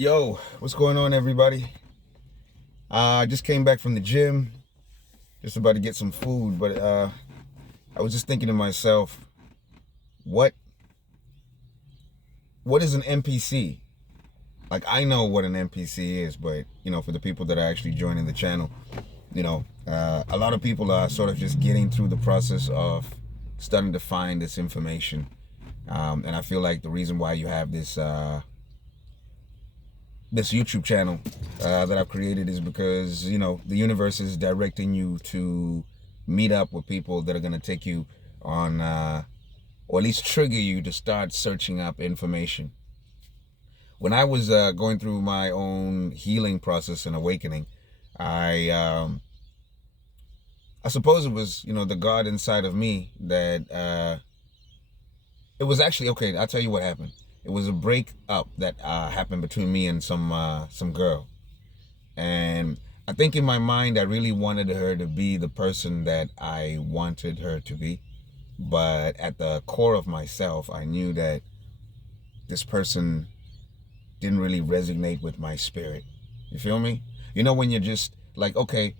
Yo, what's going on, everybody? I just came back from the gym, just about to get some food, but I was just thinking to myself, what what is an NPC? Like, I know what an NPC is, but for the people that are actually joining the channel, a lot of people are sort of just getting through the process of starting to find this information, and I feel like the reason why you have this YouTube channel that I've created is because, the universe is directing you to meet up with people that are going to take you on, or at least trigger you to start searching up information. When I was going through my own healing process and awakening, I suppose it was, the God inside of me that, it was actually, okay, I'll tell you what happened. It was a breakup that happened between me and some girl. And I think in my mind, I really wanted her to be the person that I wanted her to be. But at the core of myself, I knew that this person didn't really resonate with my spirit. You feel me? When you're just like, okay,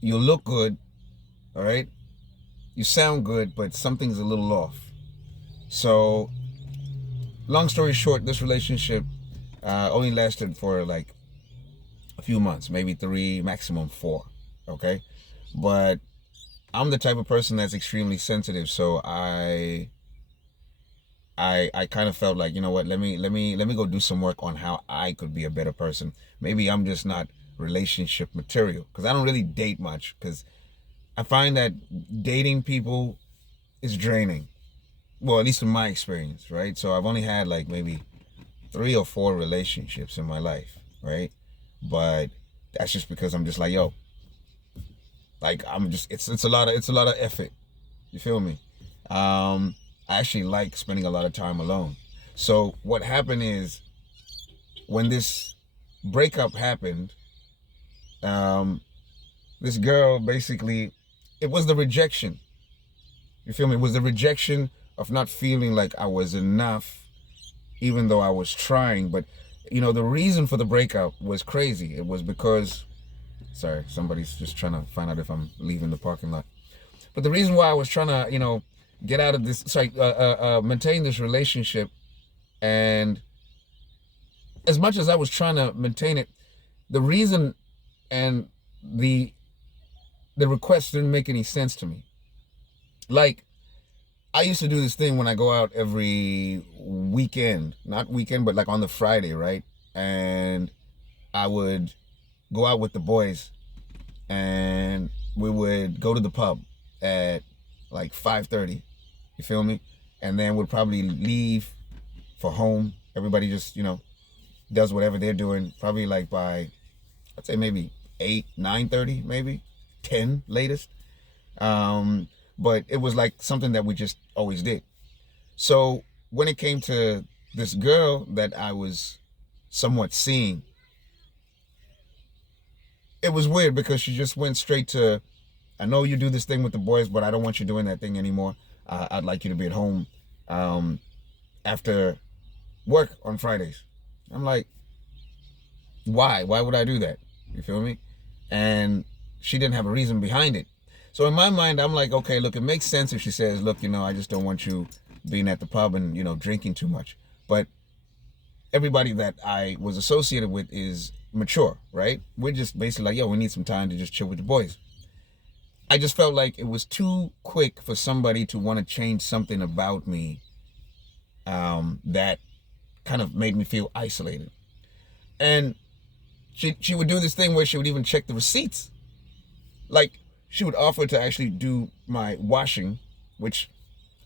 you look good, all right? You sound good, but something's a little off. So, long story short, this relationship only lasted for like a few months, maybe 3, maximum 4, okay? But I'm the type of person that's extremely sensitive, so I kind of felt like, you know what, let me go do some work on how I could be a better person. Maybe I'm just not relationship material, because I don't really date much, because I find that dating people is draining. Well, at least in my experience, right? So I've only had like maybe 3 or 4 relationships in my life, right? But that's just because I'm just like, yo, like I'm just it's a lot of effort. You feel me? I actually like spending a lot of time alone. So what happened is, when this breakup happened, this girl basically, it was the rejection. You feel me? It was the rejection of not feeling like I was enough, even though I was trying. But, the reason for the breakup was crazy. It was because, sorry, somebody's just trying to find out if I'm leaving the parking lot. But the reason why I was trying to, get out of this, maintain this relationship, and as much as I was trying to maintain it, the reason and the request didn't make any sense to me. Like, I used to do this thing when I go out every weekend, not weekend, but like on the Friday, right? And I would go out with the boys, and we would go to the pub at like 5:30. You feel me? And then we'd probably leave for home. Everybody just, does whatever they're doing. Probably like by, I'd say maybe 8, 9:30, maybe 10 latest. But it was like something that we just always did. So when it came to this girl that I was somewhat seeing, it was weird because she just went straight to, I know you do this thing with the boys, but I don't want you doing that thing anymore. I'd like you to be at home after work on Fridays. I'm like, why? Why would I do that? You feel me? And she didn't have a reason behind it. So in my mind, I'm like, okay, look, it makes sense if she says, look, I just don't want you being at the pub and, drinking too much. But everybody that I was associated with is mature, right? We're just basically like, yo, we need some time to just chill with the boys. I just felt like it was too quick for somebody to want to change something about me that kind of made me feel isolated. And she would do this thing where she would even check the receipts. Like, she would offer to actually do my washing, which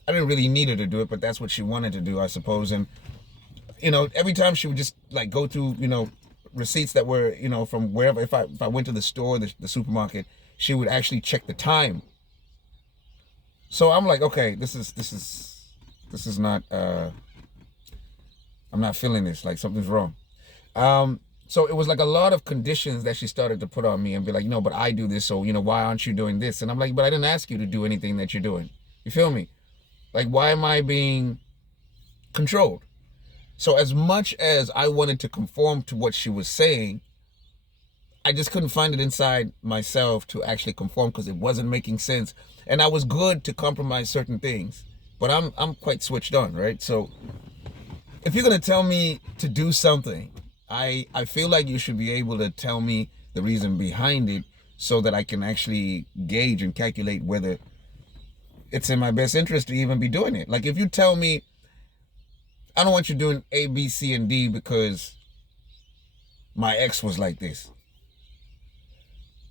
I didn't really need her to do it, but that's what she wanted to do, I suppose. And, every time she would just like go through, receipts that were, from wherever, if I went to the store, the supermarket, she would actually check the time. So I'm like, okay, this is not, I'm not feeling this, like something's wrong. So it was like a lot of conditions that she started to put on me and be like, but I do this, so, why aren't you doing this? And I'm like, but I didn't ask you to do anything that you're doing. You feel me? Like, why am I being controlled? So as much as I wanted to conform to what she was saying, I just couldn't find it inside myself to actually conform because it wasn't making sense. And I was good to compromise certain things, but I'm quite switched on, right? So if you're gonna tell me to do something, I feel like you should be able to tell me the reason behind it so that I can actually gauge and calculate whether it's in my best interest to even be doing it. Like if you tell me, I don't want you doing A, B, C, and D because my ex was like this.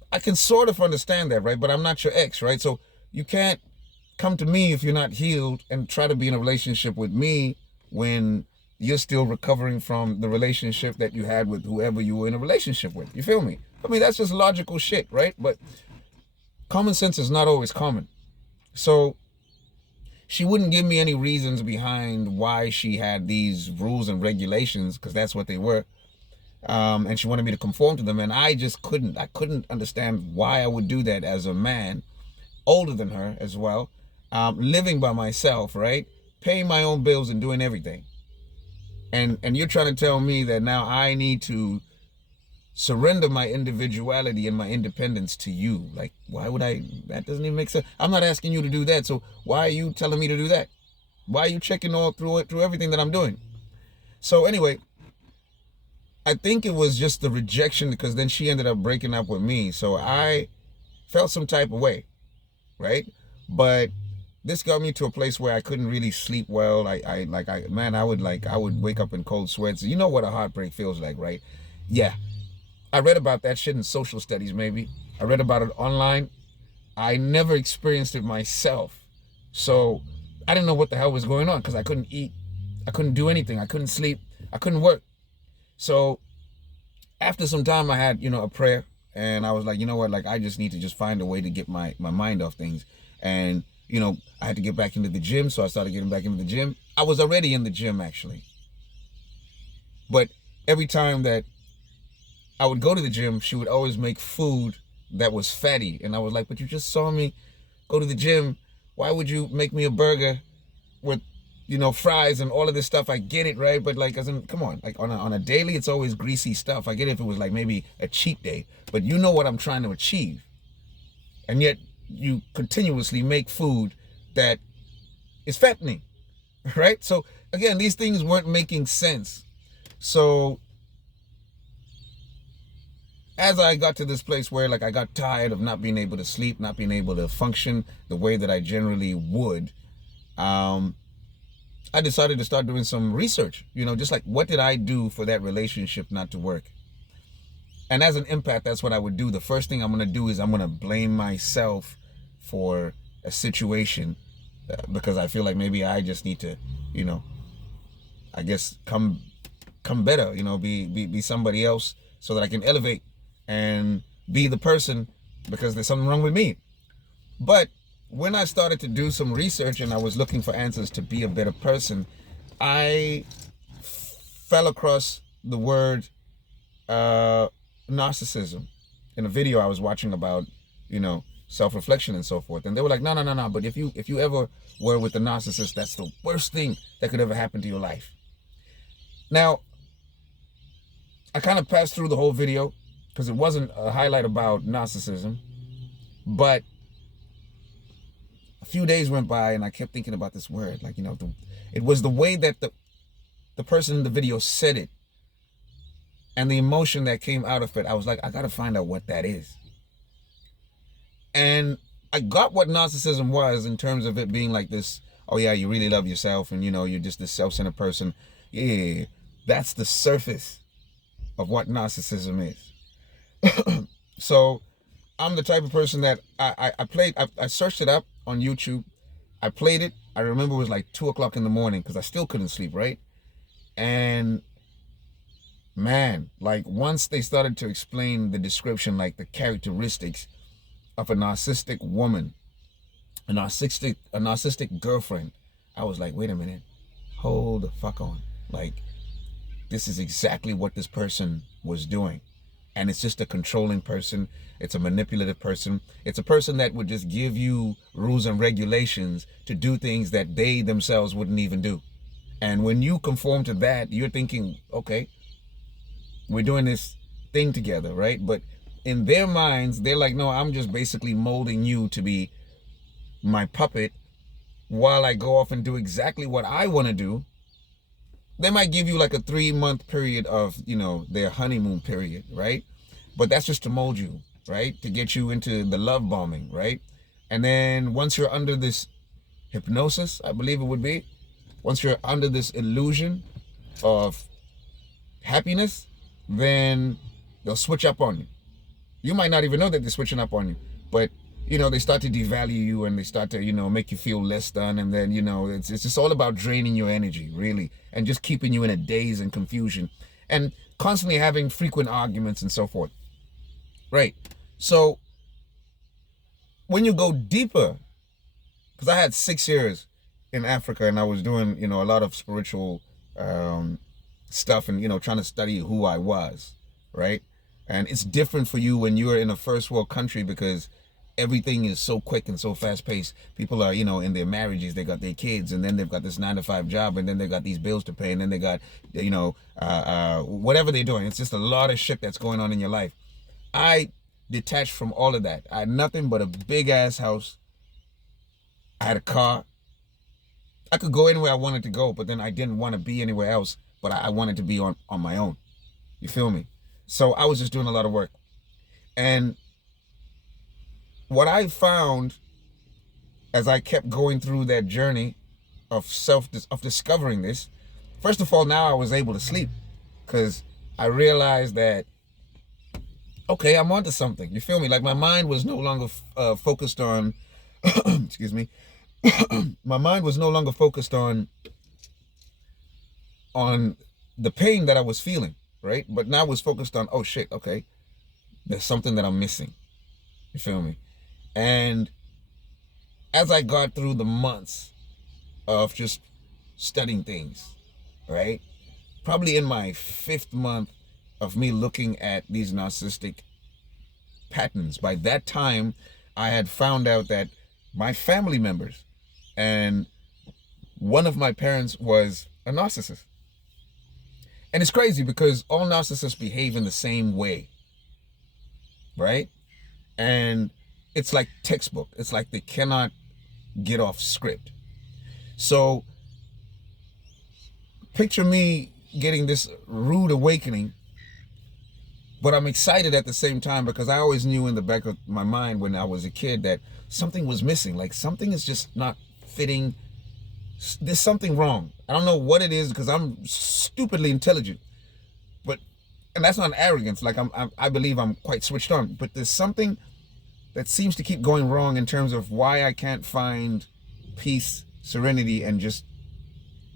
I can sort of understand that, right? But I'm not your ex, right? So you can't come to me if you're not healed and try to be in a relationship with me when you're still recovering from the relationship that you had with whoever you were in a relationship with. You feel me? I mean, that's just logical shit, right? But common sense is not always common. So she wouldn't give me any reasons behind why she had these rules and regulations, because that's what they were. And she wanted me to conform to them, and I just couldn't. I couldn't understand why I would do that as a man, older than her as well, living by myself, right? Paying my own bills and doing everything. And you're trying to tell me that now I need to surrender my individuality and my independence to you. Like, why would I? That doesn't even make sense. I'm not asking you to do that, so why are you telling me to do that? Why are you checking all through everything that I'm doing? So anyway, I think it was just the rejection, because then she ended up breaking up with me. So I felt some type of way, right? But this got me to a place where I couldn't really sleep well. I would wake up in cold sweats. You know what a heartbreak feels like, right? Yeah. I read about that shit in social studies, maybe. I read about it online. I never experienced it myself. So I didn't know what the hell was going on, because I couldn't eat. I couldn't do anything. I couldn't sleep. I couldn't work. So after some time, I had, a prayer, and I was like, you know what, like, I just need to just find a way to get my mind off things. And, I had to get back into the gym. So I started getting back into the gym. I was already in the gym, actually. But every time that I would go to the gym, she would always make food that was fatty. And I was like, but you just saw me go to the gym. Why would you make me a burger with, fries and all of this stuff? I get it, right? But like, come on, like on a daily, it's always greasy stuff. I get it if it was like maybe a cheat day, but you know what I'm trying to achieve. And yet you continuously make food that is fattening, right? So again, these things weren't making sense. So as I got to this place where like I got tired of not being able to sleep, not being able to function the way that I generally would, I decided to start doing some research, just like, what did I do for that relationship not to work? And as an empath, that's what I would do. The first thing I'm going to do is I'm going to blame myself for a situation, because I feel like maybe I just need to, I guess come better, be somebody else, so that I can elevate and be the person, because there's something wrong with me. But when I started to do some research and I was looking for answers to be a better person, I fell across the word narcissism in a video I was watching about, self-reflection and so forth. And they were like, no. But if you ever were with a narcissist, that's the worst thing that could ever happen to your life. Now, I kind of passed through the whole video because it wasn't a highlight about narcissism, but a few days went by and I kept thinking about this word. Like, it was the way that the person in the video said it and the emotion that came out of it. I was like, I got to find out what that is. And I got what narcissism was, in terms of it being like this, oh yeah, you really love yourself and, you're just this self-centered person. Yeah, that's the surface of what narcissism is. So I'm the type of person that I searched it up on YouTube. I played it. I remember it was like 2:00 in the morning because I still couldn't sleep, right? And man, like once they started to explain the description, like the characteristics of a narcissistic woman, a narcissistic girlfriend, I was like, wait a minute, hold the fuck on. Like, this is exactly what this person was doing. And it's just a controlling person. It's a manipulative person. It's a person that would just give you rules and regulations to do things that they themselves wouldn't even do. And when you conform to that, you're thinking, okay, we're doing this thing together, right? But in their minds, they're like, no, I'm just basically molding you to be my puppet while I go off and do exactly what I want to do. They might give you like a 3-month period of, their honeymoon period, right? But that's just to mold you, right? To get you into the love bombing, right? And then once you're under this hypnosis, I believe it would be, once you're under this illusion of happiness, then they'll switch up on you. You might not even know that they're switching up on you, but they start to devalue you, and they start to, make you feel less than. And then, it's just all about draining your energy, really, and just keeping you in a daze and confusion, and constantly having frequent arguments and so forth. Right. So when you go deeper, because I had 6 years in Africa, and I was doing, a lot of spiritual stuff, and, trying to study who I was, right? And it's different for you when you're in a first world country, because everything is so quick and so fast paced. People are, in their marriages, they got their kids, and then they've got this 9-to-5 job, and then they got these bills to pay, and then they got, whatever they're doing. It's just a lot of shit that's going on in your life. I detached from all of that. I had nothing but a big ass house. I had a car. I could go anywhere I wanted to go, but then I didn't want to be anywhere else, but I wanted to be on my own. You feel me? So I was just doing a lot of work. And what I found as I kept going through that journey of discovering this, first of all, now I was able to sleep, because I realized that, okay, I'm onto something. You feel me? Like my mind was no longer focused on, excuse me, my mind was no longer focused on the pain that I was feeling, right? But now it was focused on, oh shit, okay, there's something that I'm missing. You feel me? And as I got through the months of just studying things, right? Probably in my 5th month of me looking at these narcissistic patterns, by that time, I had found out that my family members, and one of my parents was a narcissist. And it's crazy because all narcissists behave in the same way, right? And it's like textbook. It's like they cannot get off script. So picture me getting this rude awakening, but I'm excited at the same time, because I always knew in the back of my mind when I was a kid that something was missing. Like something is just not fitting. There's something wrong. I don't know what it is, because I'm stupidly intelligent, and that's not arrogance. Like I believe I'm quite switched on, but there's something that seems to keep going wrong in terms of why I can't find peace, serenity, and just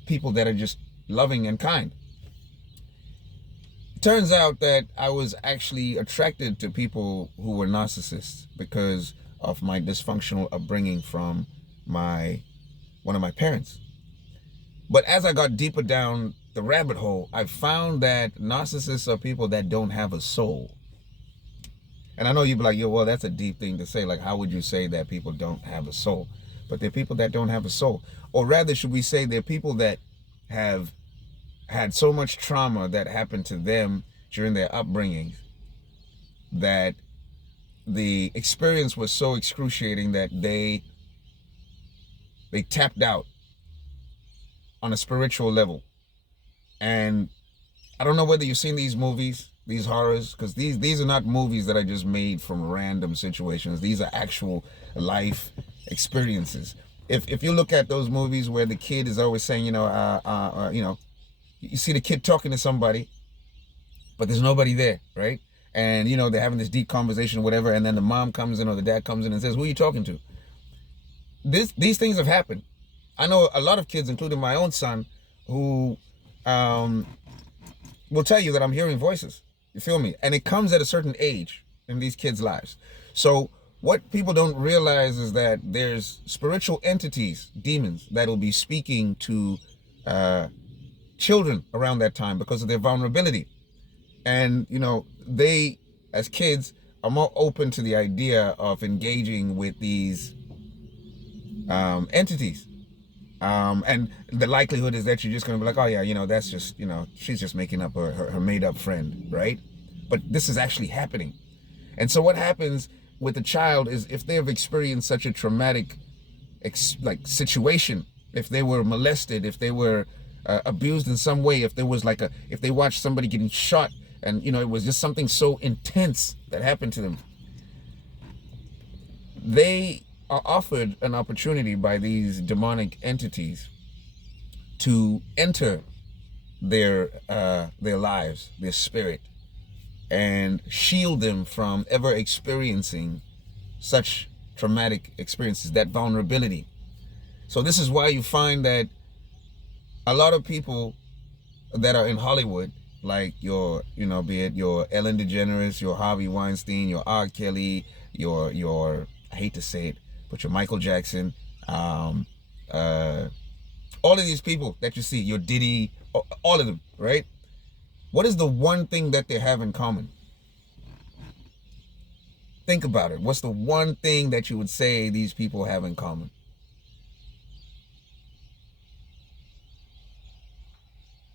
people that are just loving and kind. It turns out that I was actually attracted to people who were narcissists because of my dysfunctional upbringing from one of my parents. But as I got deeper down the rabbit hole, I found that narcissists are people that don't have a soul. And I know you'd be like, yo, well, that's a deep thing to say. Like, how would you say that people don't have a soul? But they're people that don't have a soul. Or rather, should we say they're people that have had so much trauma that happened to them during their upbringing that the experience was so excruciating that they tapped out on a spiritual level. And I don't know whether you've seen these movies, these horrors, because these are not movies that I just made from random situations. These are actual life experiences. If you look at those movies where the kid is always saying, you see the kid talking to somebody, but there's nobody there, right? And, they're having this deep conversation or whatever, and then the mom comes in or the dad comes in and says, who are you talking to? These things have happened. I know a lot of kids, including my own son, who will tell you that I'm hearing voices. You feel me? And it comes at a certain age in these kids' lives. So what people don't realize is that there's spiritual entities, demons, that will be speaking to children around that time because of their vulnerability. And, they, as kids, are more open to the idea of engaging with these entities. And the likelihood is that you're just going to be like, oh yeah, that's just, she's just making up her made up friend, right? But this is actually happening. And so what happens with a child is, if they have experienced such a traumatic situation, if they were molested, if they were abused in some way, if there was if they watched somebody getting shot, and it was just something so intense that happened to them, they are offered an opportunity by these demonic entities to enter their lives, their spirit, and shield them from ever experiencing such traumatic experiences, that vulnerability. So this is why you find that a lot of people that are in Hollywood, like be it your Ellen DeGeneres, your Harvey Weinstein, your R. Kelly, your I hate to say it, but your Michael Jackson, all of these people that you see, your Diddy, all of them, right? What is the one thing that they have in common? Think about it. What's the one thing that you would say these people have in common?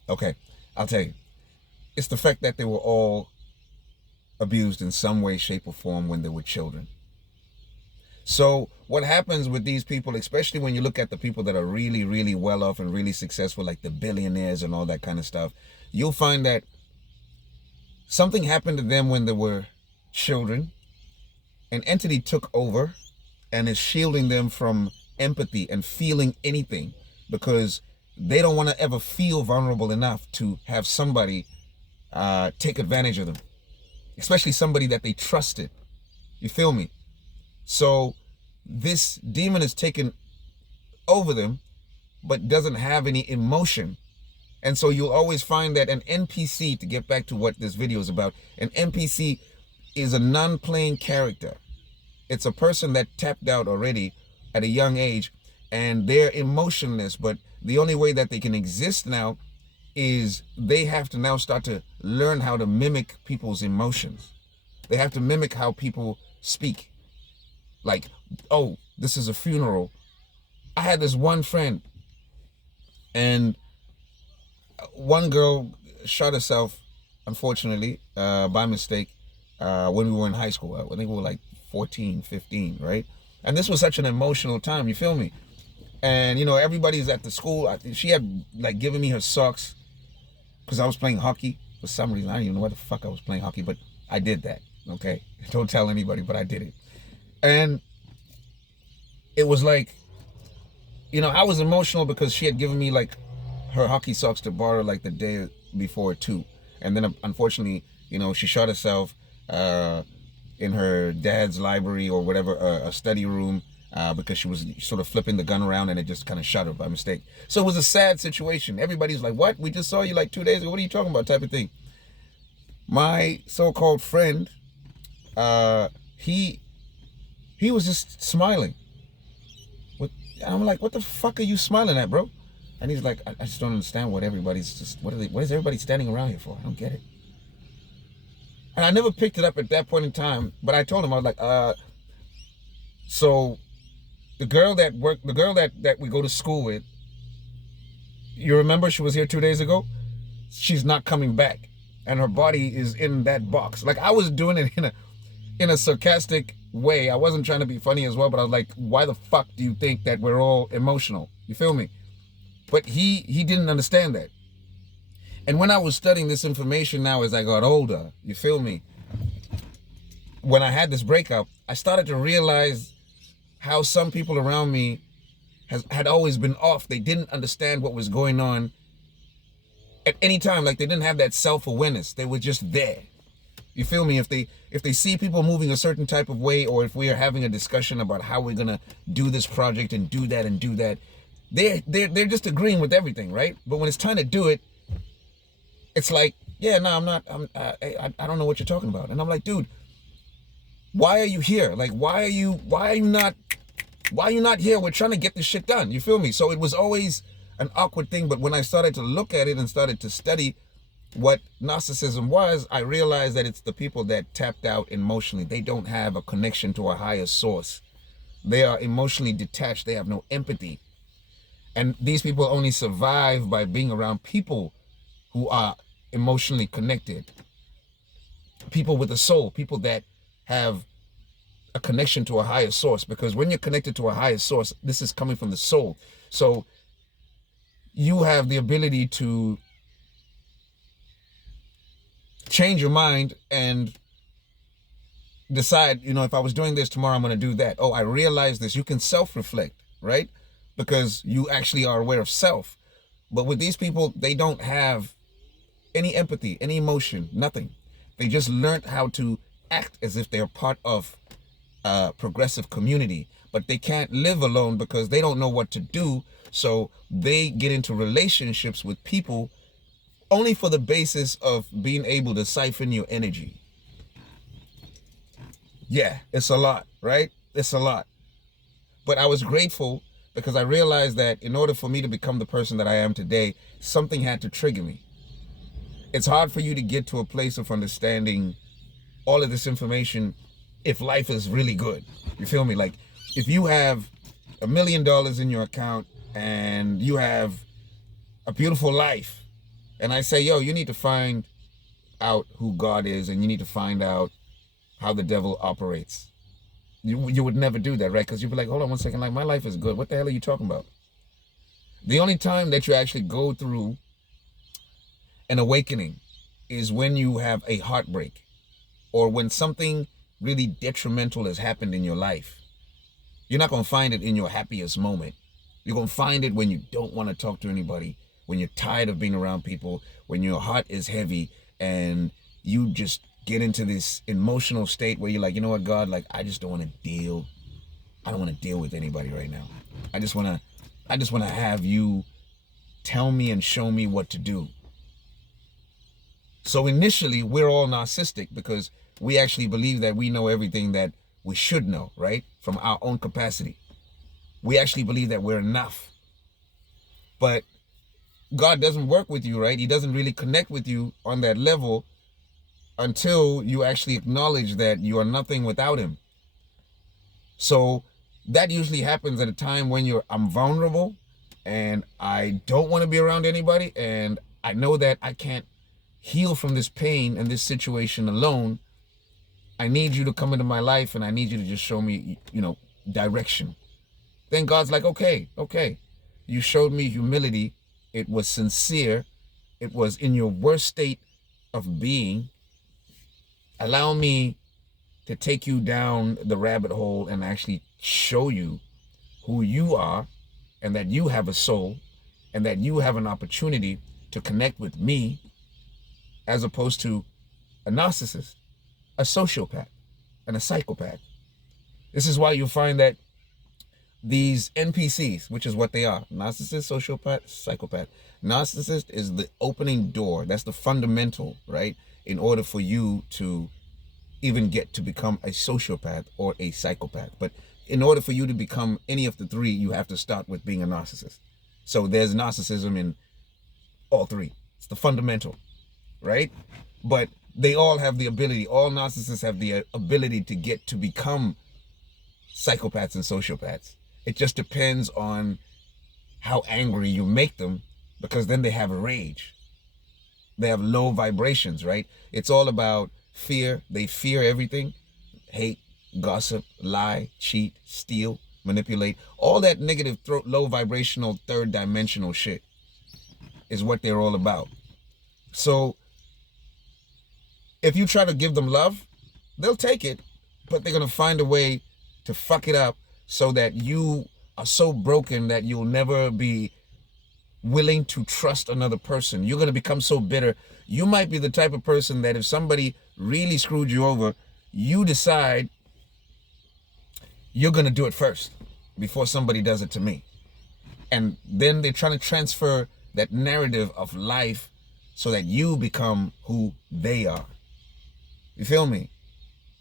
Okay, I'll tell you. It's the fact that they were all abused in some way, shape, or form when they were children. So what happens with these people, especially when you look at the people that are really, really well off and really successful, like the billionaires and all that kind of stuff, you'll find that something happened to them when they were children. An entity took over and is shielding them from empathy and feeling anything, because they don't want to ever feel vulnerable enough to have somebody take advantage of them, especially somebody that they trusted. You feel me? So this demon is taken over them, but doesn't have any emotion. And so you'll always find that an NPC, to get back to what this video is about, an NPC is a non-playing character. It's a person that tapped out already at a young age, and they're emotionless, but the only way that they can exist now is they have to now start to learn how to mimic people's emotions. They have to mimic how people speak. Like, oh, this is a funeral. I had this one friend, and one girl shot herself, unfortunately, by mistake, when we were in high school. I think we were like 14, 15, right? And this was such an emotional time, you feel me? And, everybody's at the school. She had, given me her socks because I was playing hockey for some reason. I don't even know why the fuck I was playing hockey, but I did that, okay? Don't tell anybody, but I did it. And it was like, I was emotional because she had given me, her hockey socks to borrow, the day before, too. And then, unfortunately, she shot herself in her dad's library or whatever, a study room, because she was sort of flipping the gun around, and it just kind of shot her by mistake. So it was a sad situation. Everybody's like, what? We just saw you 2 days ago. What are you talking about? Type of thing. My so-called friend, he was just smiling. I'm like, what the fuck are you smiling at, bro? And he's like, I just don't understand what everybody's what is everybody standing around here for? I don't get it. And I never picked it up at that point in time, but I told him, I was like, so the girl that we go to school with, you remember she was here 2 days ago? She's not coming back, and her body is in that box. I was doing it in a sarcastic way. I wasn't trying to be funny as well, but I was like, why the fuck do you think that we're all emotional? You feel me? But he didn't understand that. And when I was studying this information now as I got older, you feel me? When I had this breakup, I started to realize how some people around me had always been off. They didn't understand what was going on at any time. They didn't have that self-awareness. They were just there. You feel me? If they see people moving a certain type of way, or if we are having a discussion about how we're gonna do this project and do that, they're just agreeing with everything, right? But when it's time to do it, it's like, yeah, no, I don't know what you're talking about. And I'm like, dude, why are you here? Why are you not here? We're trying to get this shit done. You feel me? So it was always an awkward thing. But when I started to look at it and started to study what narcissism was, I realized that it's the people that tapped out emotionally. They don't have a connection to a higher source. They are emotionally detached. They have no empathy. And these people only survive by being around people who are emotionally connected, people with a soul, people that have a connection to a higher source. Because when you're connected to a higher source, this is coming from the soul. So you have the ability to change your mind and decide, if I was doing this tomorrow, I'm going to do that. Oh, I realize this. You can self-reflect, right? Because you actually are aware of self. But with these people, they don't have any empathy, any emotion, nothing. They just learned how to act as if they're part of a progressive community, but they can't live alone because they don't know what to do. So they get into relationships with people only for the basis of being able to siphon your energy. Yeah, it's a lot, right? It's a lot. But I was grateful because I realized that in order for me to become the person that I am today, something had to trigger me. It's hard for you to get to a place of understanding all of this information if life is really good. You feel me? Like, if you have $1 million in your account and you have a beautiful life, and I say, yo, you need to find out who God is, and you need to find out how the devil operates. You would never do that, right? Because you'd be like, hold on one second, like, my life is good. What the hell are you talking about? The only time that you actually go through an awakening is when you have a heartbreak, or when something really detrimental has happened in your life. You're not going to find it in your happiest moment. You're going to find it when you don't want to talk to anybody, when you're tired of being around people, when your heart is heavy, and you just get into this emotional state where you're like, you know what, God, like, I don't want to deal with anybody right now. I just want to have you tell me and show me what to do. So initially, we're all narcissistic because we actually believe that we know everything that we should know, right? From our own capacity. We actually believe that we're enough. But God doesn't work with you, right? He doesn't really connect with you on that level until you actually acknowledge that you are nothing without him. So that usually happens at a time when I'm vulnerable and I don't want to be around anybody, and I know that I can't heal from this pain and this situation alone. I need you to come into my life, and I need you to just show me, direction. Then God's like, okay. You showed me humility. It was sincere. It was in your worst state of being. Allow me to take you down the rabbit hole and actually show you who you are, and that you have a soul, and that you have an opportunity to connect with me, as opposed to a narcissist, a sociopath, and a psychopath. This is why you'll find that these NPCs, which is what they are, narcissist, sociopath, psychopath. Narcissist is the opening door. That's the fundamental, right? In order for you to even get to become a sociopath or a psychopath. But in order for you to become any of the three, you have to start with being a narcissist. So there's narcissism in all three. It's the fundamental, right? But they all have the ability, all narcissists have the ability to get to become psychopaths and sociopaths. It just depends on how angry you make them, because then they have a rage. They have low vibrations, right? It's all about fear. They fear everything. Hate, gossip, lie, cheat, steal, manipulate. All that negative, low vibrational, third dimensional shit is what they're all about. So if you try to give them love, they'll take it, but they're going to find a way to fuck it up so that you are so broken that you'll never be willing to trust another person. You're going to become so bitter. You might be the type of person that if somebody really screwed you over, you decide you're going to do it first before somebody does it to me. And then they're trying to transfer that narrative of life so that you become who they are. You feel me?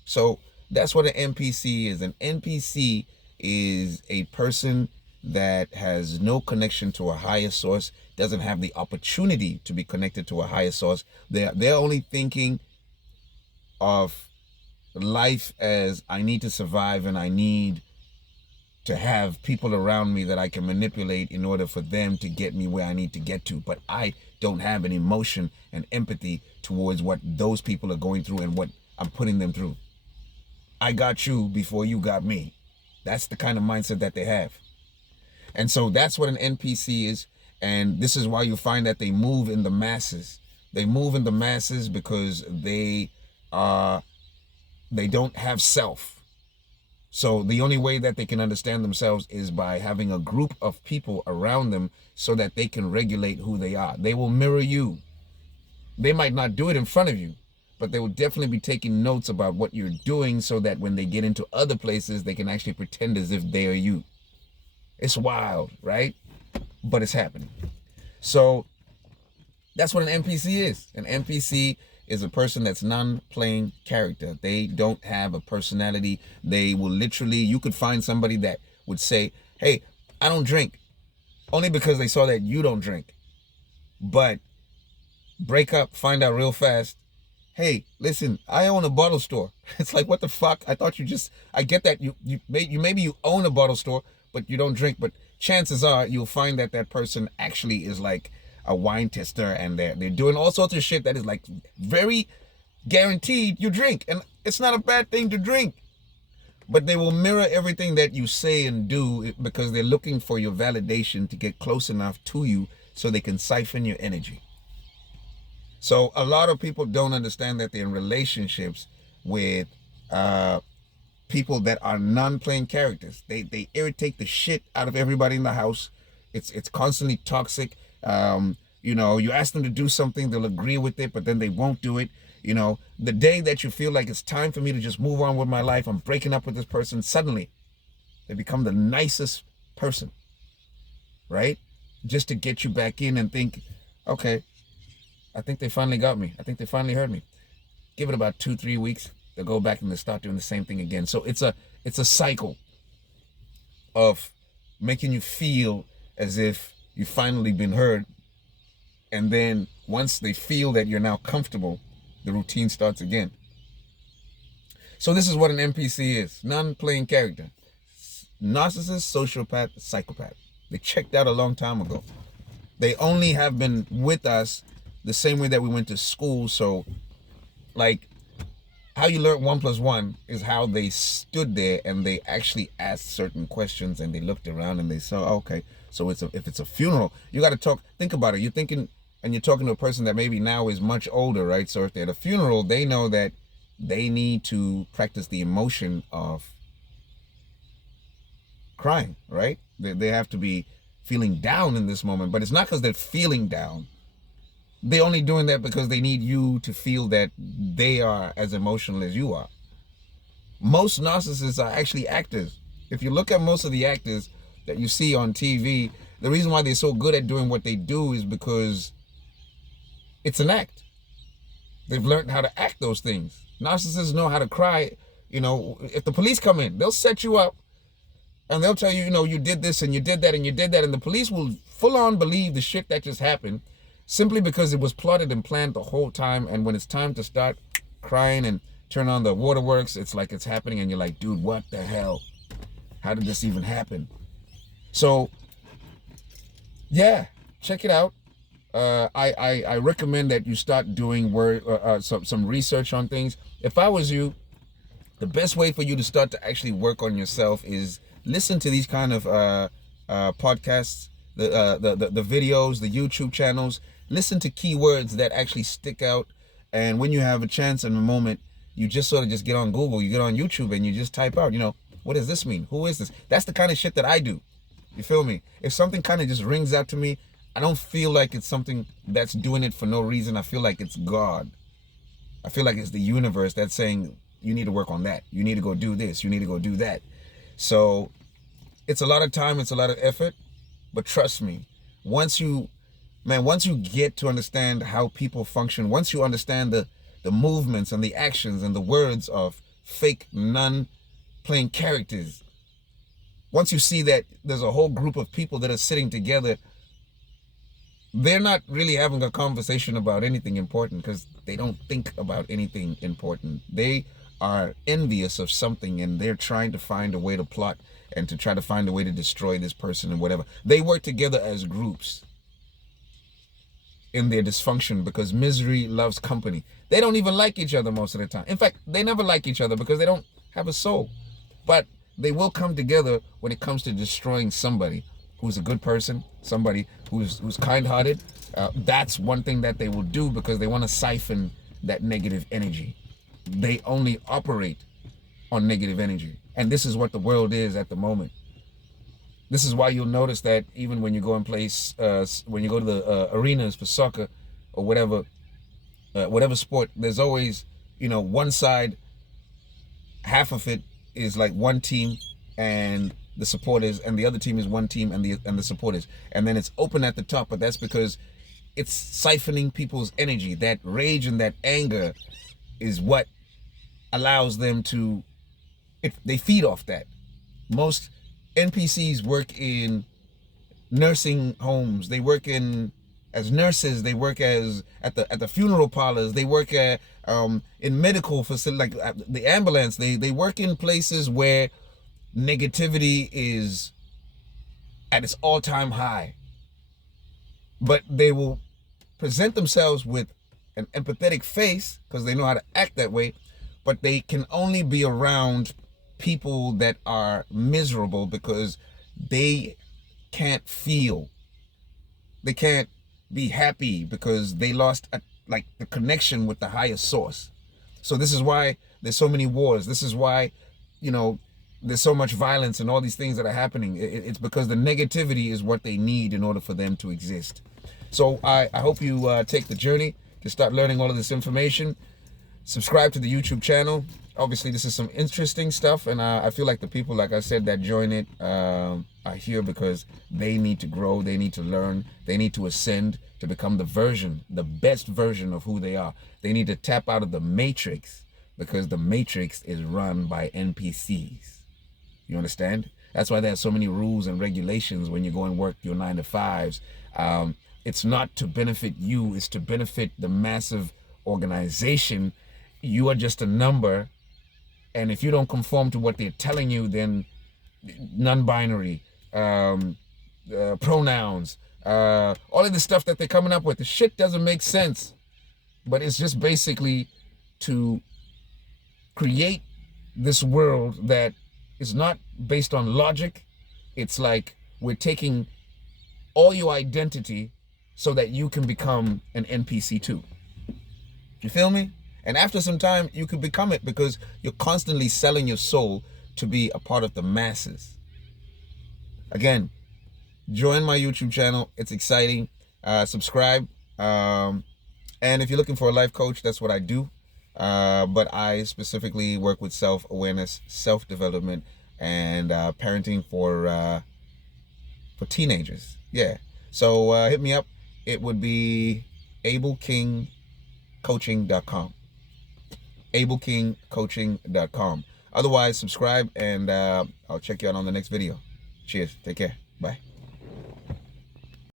So that's what an NPC is. An NPC is a person that has no connection to a higher source, doesn't have the opportunity to be connected to a higher source. They're only thinking of life as, I need to survive and I need to have people around me that I can manipulate in order for them to get me where I need to get to. But I don't have an emotion and empathy towards what those people are going through and what I'm putting them through. I got you before you got me. That's the kind of mindset that they have. And so that's what an NPC is. And this is why you find that they move in the masses. They move in the masses because they don't have self. So the only way that they can understand themselves is by having a group of people around them so that they can regulate who they are. They will mirror you. They might not do it in front of you, but they will definitely be taking notes about what you're doing so that when they get into other places, they can actually pretend as if they are you. It's wild, right? But it's happening. So that's what an NPC is. An NPC is a person that's non-playing character. They don't have a personality. They will literally, you could find somebody that would say, hey, I don't drink, only because they saw that you don't drink. But break up, find out real fast, hey, listen, I own a bottle store. It's like, what the fuck? I thought I get that maybe you own a bottle store, but you don't drink. But chances are you'll find that that person actually is like a wine tester, and they're doing all sorts of shit that is like very guaranteed you drink. And it's not a bad thing to drink, but they will mirror everything that you say and do because they're looking for your validation to get close enough to you so they can siphon your energy. So a lot of people don't understand that they're in relationships with people that are non-playing characters. They irritate the shit out of everybody in the house. It's constantly toxic. You ask them to do something, they'll agree with it, but then they won't do it. The day that you feel like it's time for me to just move on with my life, I'm breaking up with this person, suddenly they become the nicest person, right? Just to get you back in and think, okay, I think they finally got me. I think they finally heard me. Give it about 2-3 weeks, they'll go back and they start doing the same thing again. So it's a cycle of making you feel as if you've finally been heard. And then once they feel that you're now comfortable, the routine starts again. So this is what an NPC is. Non-playing character. Narcissist, sociopath, psychopath. They checked out a long time ago. They only have been with us the same way that we went to school. So like how you learn 1 + 1 is how they stood there and they actually asked certain questions and they looked around and they saw, okay, so if it's a funeral, you got to think about it. You're thinking, and you're talking to a person that maybe now is much older, right? So if they're at a funeral, they know that they need to practice the emotion of crying, right? They have to be feeling down in this moment, but it's not because they're feeling down. They're only doing that because they need you to feel that they are as emotional as you are. Most narcissists are actually actors. If you look at most of the actors that you see on TV, the reason why they're so good at doing what they do is because it's an act. They've learned how to act those things. Narcissists know how to cry. If the police come in, they'll set you up and they'll tell you, you did this and you did that and you did that. And the police will full on believe the shit that just happened simply because it was plotted and planned the whole time. And when it's time to start crying and turn on the waterworks, it's like it's happening. And you're like, dude, what the hell? How did this even happen? So, yeah, check it out. I recommend that you start doing some research on things. If I was you, the best way for you to start to actually work on yourself is listen to these kind of podcasts, the videos, the YouTube channels. Listen to keywords that actually stick out. And when you have a chance and a moment, you just sort of just get on Google, you get on YouTube, and you just type out, what does this mean? Who is this? That's the kind of shit that I do. You feel me? If something kind of just rings out to me, I don't feel like it's something that's doing it for no reason. I feel like it's God. I feel like it's the universe that's saying, you need to work on that. You need to go do this. You need to go do that. So it's a lot of time. It's a lot of effort. But trust me, once you get to understand how people function, once you understand the movements and the actions and the words of fake non-playing characters, once you see that there's a whole group of people that are sitting together, they're not really having a conversation about anything important because they don't think about anything important. They are envious of something, and they're trying to find a way to plot and to try to find a way to destroy this person and whatever. They work together as groups in their dysfunction because misery loves company. They don't even like each other most of the time. In fact, they never like each other because they don't have a soul. But they will come together when it comes to destroying somebody who's a good person, somebody who's kind-hearted. That's one thing that they will do because they want to siphon that negative energy. They only operate on negative energy. And this is what the world is at the moment. This is why you'll notice that even when you go and play, when you go to the arenas for soccer or whatever sport, there's always, one side, half of it is like one team and the supporters, and the other team is one team and the supporters. And then it's open at the top, but that's because it's siphoning people's energy. That rage and that anger is what allows them to, they feed off that. Most NPCs work in nursing homes. They work as nurses. They work at the funeral parlors. They work in medical facilities, like the ambulance. They work in places where negativity is at its all-time high. But they will present themselves with an empathetic face because they know how to act that way, but they can only be around people that are miserable because they can't feel. They can't be happy because they lost the connection with the higher source. So this is why there's so many wars. This is why, there's so much violence and all these things that are happening. It's because the negativity is what they need in order for them to exist. So I hope you take the journey to start learning all of this information. Subscribe to the YouTube channel. Obviously, this is some interesting stuff, and I feel like the people, like I said, that join it are here because they need to grow, they need to learn, they need to ascend to become the best version of who they are. They need to tap out of the matrix because the matrix is run by NPCs. You understand? That's why there's so many rules and regulations when you go and work your 9-to-5s. It's not to benefit you, it's to benefit the massive organization. You are just a number. And if you don't conform to what they're telling you, then non-binary, pronouns, all of the stuff that they're coming up with, the shit doesn't make sense. But it's just basically to create this world that is not based on logic. It's like we're taking all your identity so that you can become an NPC too. You feel me? And after some time, you could become it because you're constantly selling your soul to be a part of the masses. Again, join my YouTube channel. It's exciting. Subscribe. And if you're looking for a life coach, that's what I do. But I specifically work with self-awareness, self-development, and parenting for teenagers. Yeah. So hit me up. It would be abelkingcoaching.com. abelkingcoaching.com. Otherwise, subscribe, and I'll check you out on the next video. Cheers. Take care. Bye.